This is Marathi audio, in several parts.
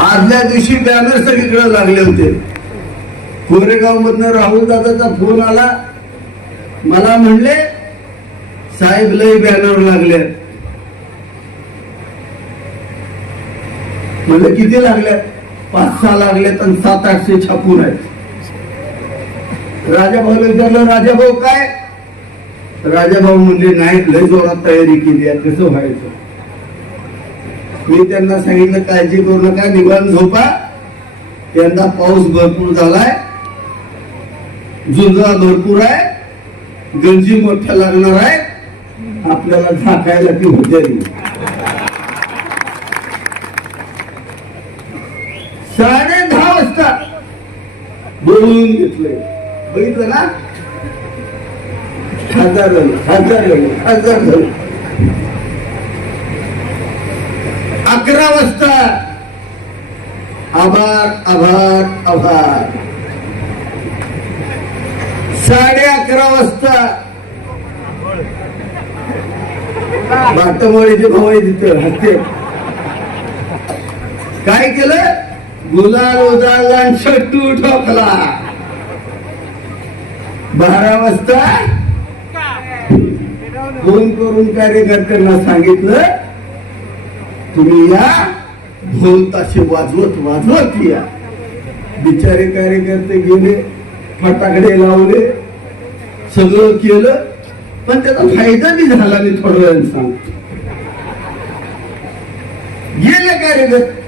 आदल्या दिवशी बॅनर सगळीकडे लागले होते. कोरेगाव मधनं राहुल दादाचा फोन आला. मला म्हणले साहेब लय बॅनर लागले. म्हणलं किती लागल्यात पाच सहा लागल्यात आणि सात आठशे छापून आहेत. राजा राजाभाऊला विचारलं राजाभाऊ काय? राजाभाऊ म्हणजे नाही लय जोरात तयारी केली आहे कसं व्हायचं. मी त्यांना सांगितलं काळजी करू नका निवांत झोपा. यंदा पाऊस भरपूर झालाय जुंजळा भरपूर आहे गंजी मोठ्या लागणार आहे आपल्याला झाकायला ती होते साडे दहा वाजता बोलून घेतलंय. बघितलं ना? हजार झाले हजार. झाले खासदार झाले अकरा वाजता. आभार आभार आभार. साडे अकरा वाजता. बाटमवाडीचे भाऊ आहे तिथं हत्ते. काय केलं? गुलाल उदाला आणि शट्टू ठोकला बारा वाजता. फोन करून कार्यकर्त्यांना सांगितलं तुम्ही या ढोल ताशे वाजवत वाजवत या. बिचारे कार्यकर्ते गेले फटाकडे लावले सगळं केलं पण त्याचा फायदा बी झाला मी थोड्या वेळाने. सांगतो गेले कार्यकर्ते.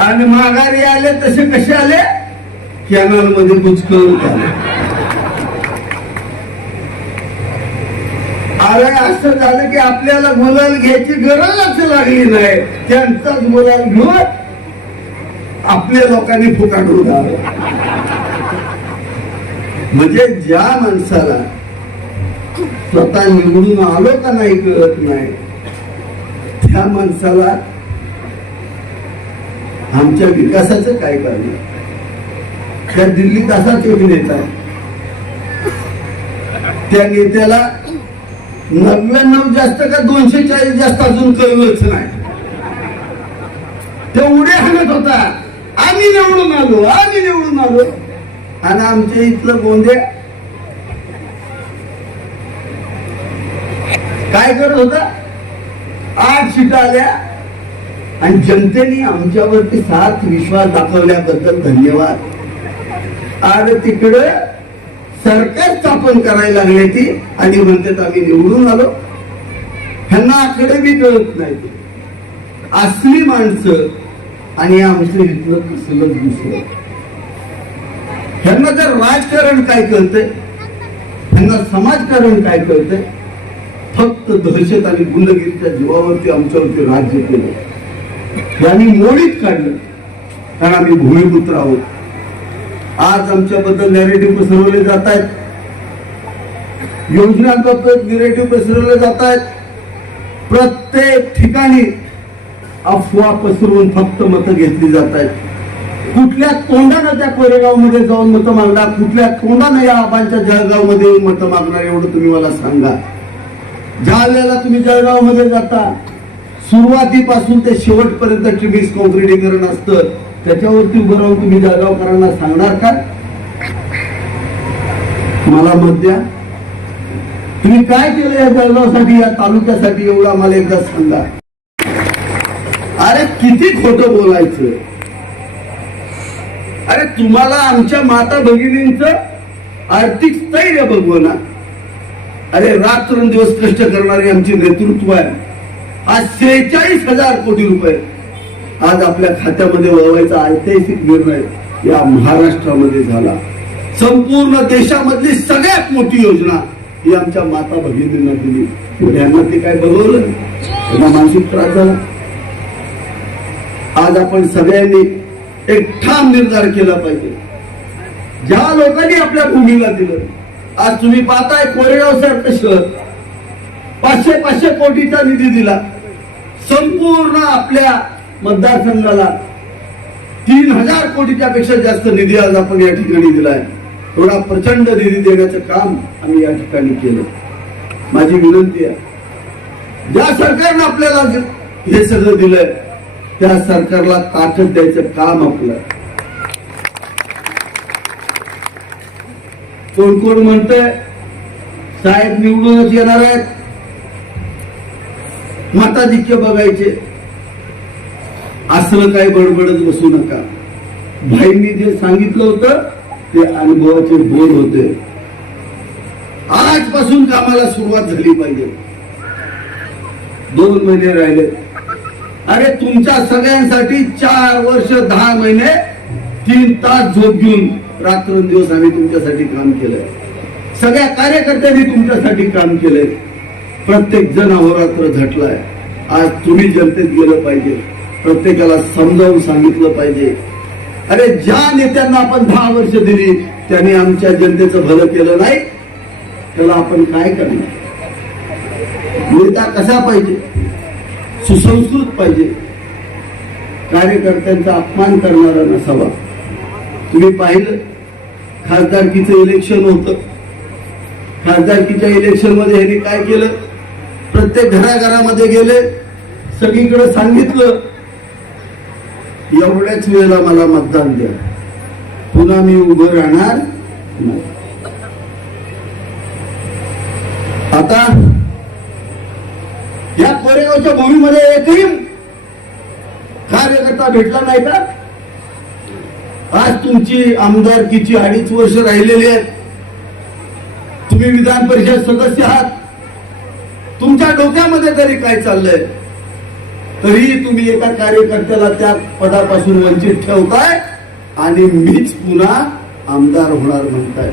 आणि माघारी आले तसे कसे आले? कॅनलमध्ये बुचकळून आले कारण असं झालं की आपल्याला मुलाला घ्यायची गरजच लागली नाही. त्यांचाच मुलाला घेऊन आपल्या लोकांनी फुकाडून झालं म्हणजे ज्या माणसाला स्वतः निवडून आलो का नाही कळत नाही त्या माणसाला आमच्या विकासाचं काय करणार त्या दिल्लीत असाच एक नेता त्या नेत्याला नव्याण्णव जास्त का दोनशे चाळीस जास्त अजून कळलंच नाही. तेवढे हाणत होता. आम्ही निवडून आलो आम्ही निवडून आलो. आणि आमच्या इथलं गोंधे काय करत होता? आठ सीटा आल्या. आणि जनतेने आमच्यावरती साथ विश्वास दाखवल्याबद्दल धन्यवाद. आज तिकडं सरकार स्थापन करायला लागले ती आणि म्हणतात आम्ही निवडून आलो. ह्यांना आकडे बी कळत नाही. असली माणसं आणि आमचं इथलं कसलं दुसरं ह्यांना जर राजकारण काय कळतंय? ह्यांना समाजकारण काय कळतंय? फक्त दहशत आणि गुंडगिरीच्या जीवावरती आमच्यावरती राज्य केलं. यांनी मोडीत काढलं. कारण आम्ही भूमिपुत्र आहोत. आज आमच्याबद्दल नॅरेटिव्ह पसरवले जात आहेत योजनांबाबत निरेटिव्ह पसरवले जात आहेत प्रत्येक ठिकाणी अफवा पसरवून फक्त मतं घेतली जात आहेत कुठल्या तोंडानं त्या कोरेगावमध्ये जाऊन मतं मागणार कुठल्या तोंडानं या आबांच्या जळगावमध्ये येऊन मतं मागणार एवढं तुम्ही मला सांगा. ज्या वेळेला तुम्ही जळगावमध्ये जाता सुरुवातीपासून ते शेवटपर्यंत टिबिस कॉन्क्रिटीकरण असतं. त्याच्यावरती उभं राहून तुम्ही जळगावकरांना सांगणार का? मला मत द्या. तुम्ही काय केलं या जळगावसाठी या तालुक्यासाठी एवढा आम्हाला एकदा सांगा. अरे किती खोटं बोलायचं. अरे तुम्हाला आमच्या माता भगिनींच आर्थिक स्थैर्य बघवना अरे रात्रंदिवस कष्ट करणारे आमचे नेतृत्व आहे. आज शेहेचाळीस हजार कोटी रुपये. आज आपल्या खात्यामध्ये वळवायचा ऐतिहासिक निर्णय या महाराष्ट्रामध्ये झाला. संपूर्ण देशामधली सगळ्यात मोठी योजना ही आमच्या माता भगिनींना दिली. पण यांना ते काय बघवलं त्यांना मानसिक त्रास झाला. आज आपण सगळ्यांनी एक ठाम निर्धार केला पाहिजे. ज्या लोकांनी आपल्या भूमीला दिलं आज तुम्ही पाहताय कोरेगाव सारखं शहर पाचशे पाचशे कोटीचा निधी दिला. संपूर्ण आपल्या मतदारसंघाला तीन हजार कोटीच्या पेक्षा जास्त निधी आज आपण या ठिकाणी दिलाय. थोडा प्रचंड निधी देण्याचं काम आम्ही या ठिकाणी केलं माझी विनंती आहे ज्या सरकारनं आपल्याला हे सगळं दिलंय त्या सरकारला ताकद द्यायचं काम आपलं. कोण कोण म्हणतंय साहेब निवडूनच येणार आहेत. मताधिक्य बघायचे. असलं काही बडबडत बसू नका. भाईंनी जे सांगितलं होतं ते अनुभवाचे बोल होते. आजपासून कामाला सुरुवात झाली पाहिजे. दोन महिने राहिले. अरे तुमच्या सगळ्यांसाठी चार वर्ष दहा महिने तीन तास झोप घेऊन रात्रंदिवस आम्ही तुमच्यासाठी काम केलंय. सगळ्या कार्यकर्त्यांनी तुमच्यासाठी काम केलंय. प्रत्येक जण अहोरात्र झटलाय. आज तुम्ही जनतेत गेलं पाहिजे. प्रत्येकाला समजावून सांगितलं पाहिजे. अरे ज्या नेत्यांना आपण दहा वर्ष दिली त्यांनी आमच्या जनतेचं भलं केलं नाही त्याला आपण काय करणार? नेता कसा पाहिजे? सुसंस्कृत पाहिजे. कार्यकर्त्यांचा अपमान करणारा नसावा. तुम्ही पाहिलं? खासदारकीचं इलेक्शन होतं. खासदारकीच्या इलेक्शनमध्ये ह्यांनी काय केलं? प्रत्येक घराघरामध्ये गेले सगळीकडे सांगितलं एवढ्याच वेळेला मला मतदान द्या. पुन्हा मी उभं राहणार नाही. आता या कोरेगावच्या भूमीमध्ये एकही कार्यकर्ता भेटला नाही का? आज तुमची आमदारकीची अडीच वर्ष राहिलेली आहेत. तुम्ही विधान परिषद सदस्य आहात. तुमच्या डोक्यामध्ये तरी काय चाललंय? तरीही तुम्ही एका कार्यकर्त्याला त्या पदापासून वंचित ठेवताय आणि मीच पुन्हा आमदार होणार म्हणताय.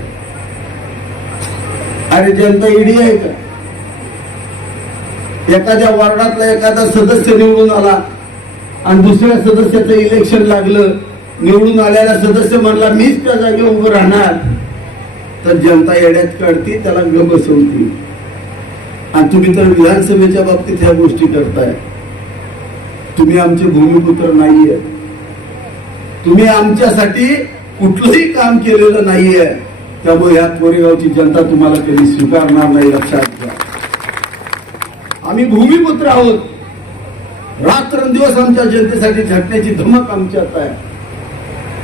अरे जनता ईडी आहे का? एखाद्या वार्डातला एखादा सदस्य निवडून आला आणि दुसऱ्या सदस्याचं इलेक्शन लागलं निवडून आलेला सदस्य म्हणला मीच त्या जागी उभं राहणार. तर जनता येड्यात काढती त्याला ग बसवती. आणि तुम्ही तर विधानसभेच्या बाबतीत ह्या गोष्टी करताय. तुम्ही आमचे भूमिपुत्र नाहीये. तुम्ही आमच्यासाठी कुठलंही काम केलेलं नाहीये. त्यामुळे या कोरेगावची जनता तुम्हाला कधी स्वीकारणार नाही लक्षात घ्या. आम्ही भूमिपुत्र आहोत. रात्रंदिवस आमच्या जनतेसाठी झटण्याची धमक आमच्यात आहे.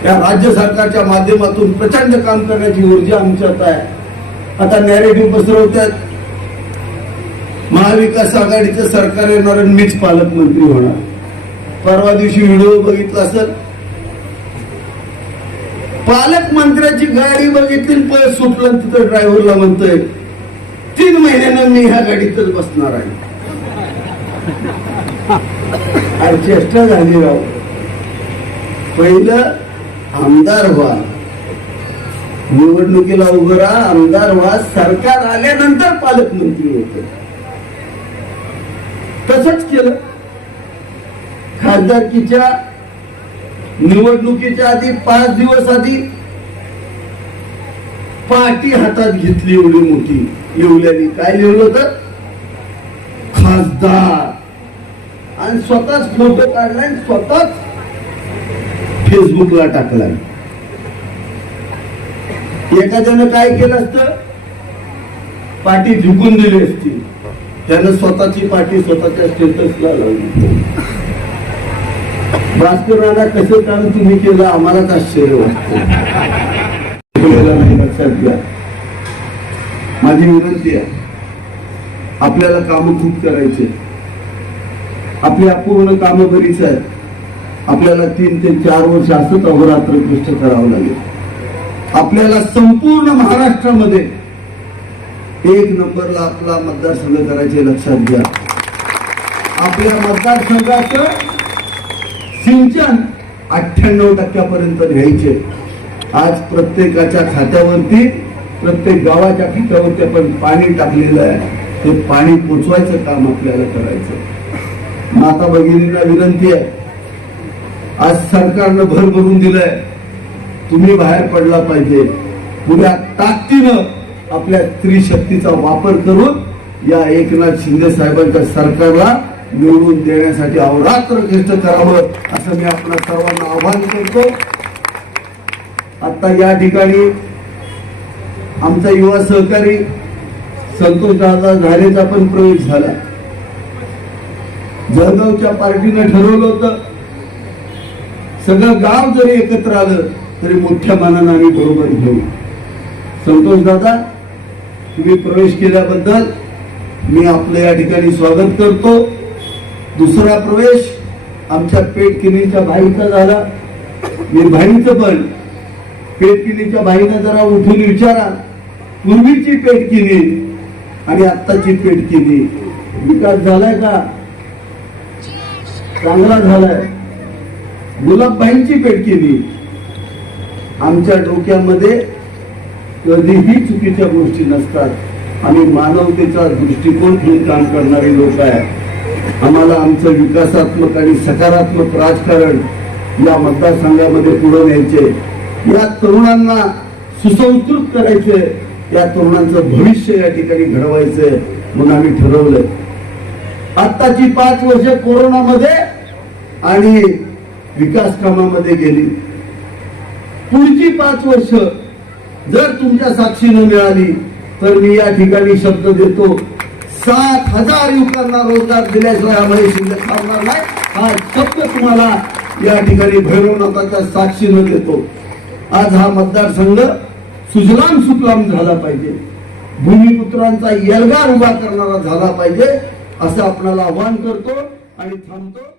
या राज्य सरकारच्या माध्यमातून प्रचंड काम करण्याची ऊर्जा आमच्यात आहे. आता नॅरेटिव्ह पसरवतात महाविकास आघाडीचं सरकार येणार मीच पालकमंत्री होणार. परवा दिवशी व्हिडिओ बघितला असेल. पालकमंत्र्याची गाडी बघितली पळ सुटलं तिथं ड्रायव्हरला म्हणतोय तीन महिन्यानं मी ह्या गाडीतच बसणार आहे. अरे चेष्टा झाली राव. पहिलं आमदार व्हा. निवडणुकीला उभं राहा आमदार व्हा. सरकार आल्यानंतर पालकमंत्री होते. तसंच केलं. खासदारकीच्या निवडणुकीच्या आधी पाच दिवस आधी पार्टी हातात घेतली एवढी मोठी. लिवल्याने काय लिहिलं होतं? खासदार. आणि स्वतःच फोटो काढला आणि स्वतःच फेसबुकला टाकला. एखाद्यानं काय केलं असतं? पाठी झुकून दिली असती. त्यानं स्वतःची पाठी स्वतःच्या स्टेटसला लावली. भास्कर कसे काम तुम्ही केलं आम्हालाच आश्चर्य वाटत. माझी विनंती आहे आपल्याला काम खूप करायचे आपली अपूर्ण कामं बरीच आहेत. आपल्याला तीन ते चार वर्ष असंच अहोरात्र कृष्ट करावं लागेल. आपल्याला संपूर्ण महाराष्ट्रामध्ये एक नंबरला आपला मतदारसंघ करायचे लक्षात घ्या. आपल्या मतदारसंघाचं सिंचन अठ्ठ्याण्णव टक्क्यापर्यंत घ्यायचे आज प्रत्येकाच्या खात्यावरती प्रत्येक गावाच्या खात्यावरती आपण पाणी टाकलेलं आहे. ते पाणी पोचवायचं काम आपल्याला करायचं. माता भगिनींना विनंती आहे. आज सरकारनं भर भरून दिलंय. तुम्ही बाहेर पडला पाहिजे. पुऱ्या ताकदीनं आपल्या स्त्री शक्तीचा वापर करून या एकनाथ शिंदे साहेबांच्या सरकारला निवडून देण्यासाठी अवरात्र कष्ट करावं असं मी आपल्या सर्वांना आवाहन करतो. आता या ठिकाणी आमचा युवा सहकारी संतोष दादा झालेचा पण प्रवेश झाला. जळगावच्या पार्टीनं ठरवलं होतं सगळं गाव जरी एकत्र आलं तरी मोठ्या मानानं आम्ही बरोबर घेऊ. संतोष दादा तुम्ही प्रवेश केल्याबद्दल मी आपलं या ठिकाणी स्वागत करतो. दुसरा प्रवेश आमच्या पेटकिनीच्या भाईचा झाला. मी बाईचं पण. पेटकिनीच्या बाईनं जरा उठून विचारा. पूर्वीची पेटकिनी आणि आत्ताची पेटकिनी विकास झालाय का? चांगला झालाय. गुलाबबाईंची पेट केली आमच्या डोक्यामध्ये कधीही चुकीच्या गोष्टी नसतात. आम्ही मानवतेचा दृष्टिकोन घेऊन काम करणारे लोक आहे आम्हाला आमचं विकासात्मक आणि सकारात्मक राजकारण या मतदारसंघामध्ये पुढे न्यायचे. या तरुणांना सुसंस्कृत करायचे या तरुणांचं भविष्य या ठिकाणी घडवायचंय म्हणून आम्ही ठरवलंय. आत्ताची पाच वर्ष कोरोनामध्ये आणि विकास कामामध्ये गेली. पुढची पाच वर्ष जर तुमच्या साक्षीनं मिळाली तर मी या ठिकाणी शब्द देतो सात हजार युवकांना रोजगार दिल्याशिवाय आम्हाला शिल्लक थांबणार नाही हा शब्द तुम्हाला या ठिकाणी भैरवनाथाच्या साक्षीनं देतो. आज हा मतदारसंघ सुजलाम सुफलाम झाला पाहिजे. भूमिपुत्रांचा यलगार उभा करणारा झाला पाहिजे असं आपणाला आवाहन करतो आणि थांबतो.